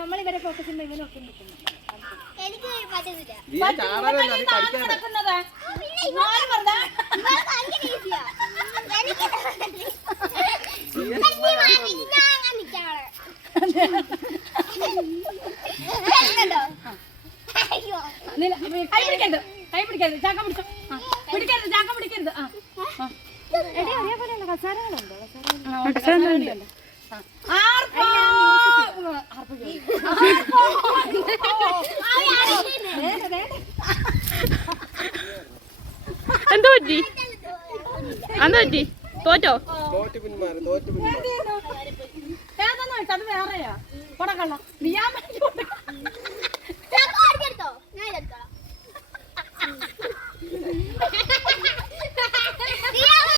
നമ്മളിവരെ focus ചെയ്യുമ്പോ ഇങ്ങനെ ഒക്കെ നിൽക്കുന്നു. എനിക്ക് പറ്റുന്നില്ല. കൈ പിടിക്കരുത്, ചാക്ക പിടിച്ചോ. പിടിക്കരുത്, ചാക്ക പിടിക്കരുത്. അതേപോലെയുള്ള കസാരകളുണ്ടോ? എന്തോ പറ്റി? അന്ന് പറ്റി തോറ്റോ? അത് വേറെയാ. കൊടക്കള്ള